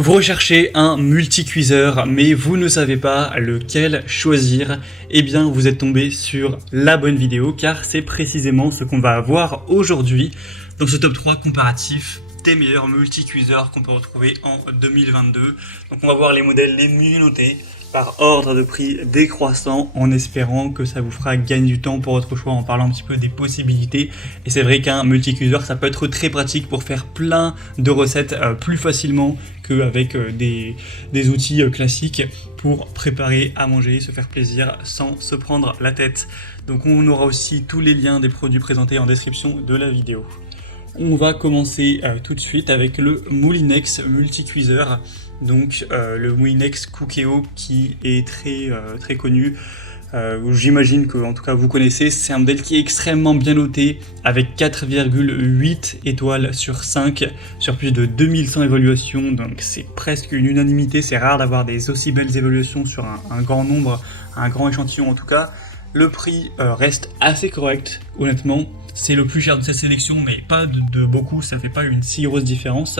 Vous recherchez un multi-cuiseur, mais vous ne savez pas lequel choisir. Eh bien, vous êtes tombé sur la bonne vidéo, car c'est précisément ce qu'on va voir aujourd'hui dans ce top 3 comparatif des meilleurs multi-cuiseurs qu'on peut retrouver en 2022. Donc on va voir les modèles les mieux notés par ordre de prix décroissant, en espérant que ça vous fera gagner du temps pour votre choix, en parlant un petit peu des possibilités. Et c'est vrai qu'un multi-cuiseur, ça peut être très pratique pour faire plein de recettes plus facilement qu'avec des outils classiques pour préparer à manger, se faire plaisir sans se prendre la tête. Donc on aura aussi tous les liens des produits présentés en description de la vidéo. On va commencer tout de suite avec le Moulinex multi-cuiseur. Donc le Moulinex Cookéo qui est très connu. J'imagine que en tout cas vous connaissez. C'est un modèle qui est extrêmement bien noté avec 4,8 étoiles sur 5 sur plus de 2100 évaluations. Donc c'est presque une unanimité. C'est rare d'avoir des aussi belles évaluations sur un grand nombre, un grand échantillon en tout cas. Le prix reste assez correct, honnêtement. C'est le plus cher de cette sélection, mais pas de beaucoup, ça fait pas une si grosse différence.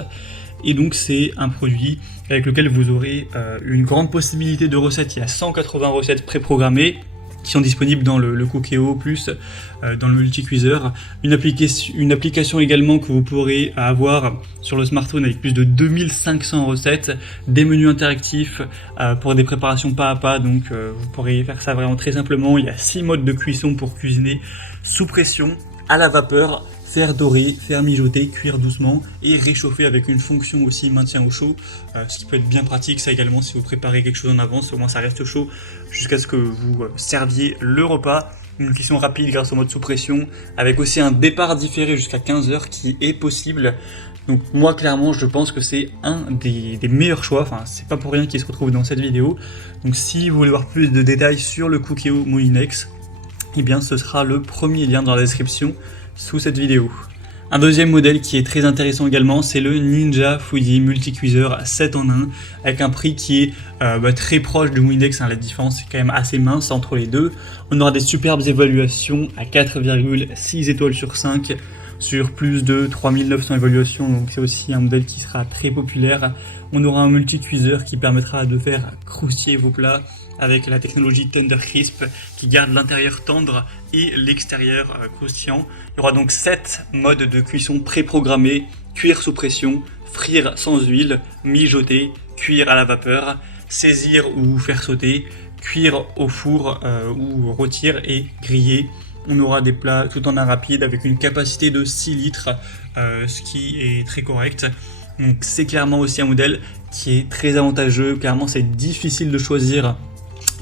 Et donc c'est un produit avec lequel vous aurez une grande possibilité de recettes. Il y a 180 recettes préprogrammées qui sont disponibles dans le Cookéo plus dans le multi-cuiseur. Une application également que vous pourrez avoir sur le smartphone avec plus de 2500 recettes, des menus interactifs pour des préparations pas à pas, donc vous pourrez faire ça vraiment très simplement. Il y a 6 modes de cuisson pour cuisiner sous pression, à la vapeur, faire dorer, faire mijoter, cuire doucement et réchauffer avec une fonction aussi maintien au chaud, ce qui peut être bien pratique ça également si vous préparez quelque chose en avance, au moins ça reste chaud jusqu'à ce que vous serviez le repas. Une cuisson rapide grâce au mode sous pression, avec aussi un départ différé jusqu'à 15h qui est possible. Donc moi clairement je pense que c'est un des meilleurs choix, enfin c'est pas pour rien qu'il se retrouve dans cette vidéo. Donc si vous voulez voir plus de détails sur le Cookéo Moulinex, eh bien ce sera le premier lien dans la description sous cette vidéo. Un deuxième modèle qui est très intéressant également, c'est le Ninja Foodi Multi-Cuiseur 7 en 1, avec un prix qui est très proche du Moulinex, la différence est quand même assez mince entre les deux. On aura des superbes évaluations à 4,6 étoiles sur 5, sur plus de 3900 évaluations, donc c'est aussi un modèle qui sera très populaire. On aura un multi-cuiseur qui permettra de faire croustiller vos plats avec la technologie Tender Crisp qui garde l'intérieur tendre et l'extérieur croustillant. Il y aura donc 7 modes de cuisson préprogrammés: cuire sous pression, frire sans huile, mijoter, cuire à la vapeur, saisir ou faire sauter, cuire au four ou rôtir et griller. On aura des plats tout en un rapide avec une capacité de 6 litres, ce qui est très correct. Donc c'est clairement aussi un modèle qui est très avantageux. Clairement c'est difficile de choisir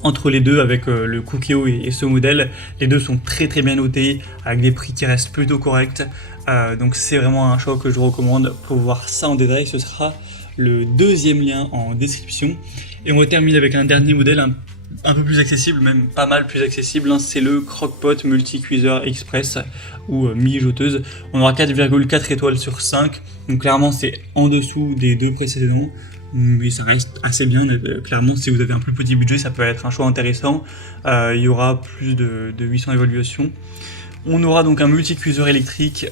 entre les deux avec le Cookéo et ce modèle. Les deux sont très bien notés avec des prix qui restent plutôt corrects. Donc c'est vraiment un choix que je recommande. Pour voir ça en détail, ce sera le deuxième lien en description. Et on va terminer avec un dernier modèle un peu plus accessible, même pas mal plus accessible, c'est le Crock-Pot Multi-Cuiseur Express ou mijoteuse. On aura 4,4 étoiles sur 5, donc clairement c'est en dessous des deux précédents, mais ça reste assez bien. Clairement si vous avez un plus petit budget, ça peut être un choix intéressant. Il y aura plus de 800 évaluations. On aura donc un multi-cuiseur électrique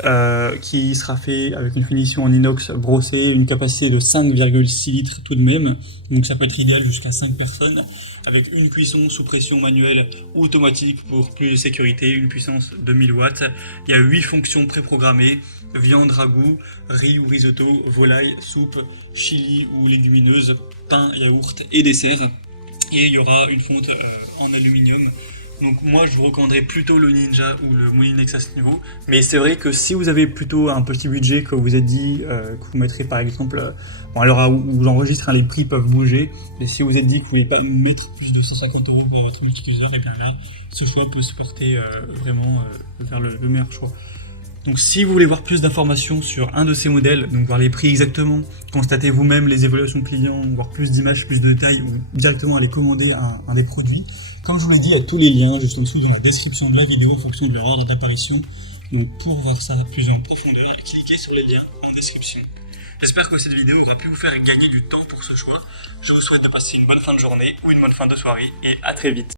qui sera fait avec une finition en inox brossé, une capacité de 5,6 litres tout de même, donc ça peut être idéal jusqu'à 5 personnes, avec une cuisson sous pression manuelle ou automatique pour plus de sécurité, une puissance de 1000 watts. Il y a 8 fonctions préprogrammées: viande, ragoût, riz ou risotto, volaille, soupe, chili ou légumineuse, pain, yaourt et dessert. Et il y aura une fonte en aluminium. Donc moi je vous recommanderais plutôt le Ninja ou le Moulinex à ce niveau. Mais c'est vrai que si vous avez plutôt un petit budget, que vous vous êtes dit que vous mettrez par exemple, bon alors où j'enregistre, les prix peuvent bouger, mais si vous vous êtes dit que vous ne voulez pas mettre plus de 150 € pour votre multi-cuiseur, et bien là ce choix peut se porter vraiment vers le meilleur choix. Donc si vous voulez voir plus d'informations sur un de ces modèles, donc voir les prix exactement, constater vous-même les évaluations clients, voir plus d'images, plus de détails, ou directement aller commander un des produits, comme je vous l'ai dit, il y a tous les liens juste en dessous dans la description de la vidéo en fonction de leur ordre d'apparition. Donc pour voir ça plus en profondeur, cliquez sur les liens en description. J'espère que cette vidéo aura pu vous faire gagner du temps pour ce choix. Je vous souhaite de passer une bonne fin de journée ou une bonne fin de soirée et à très vite.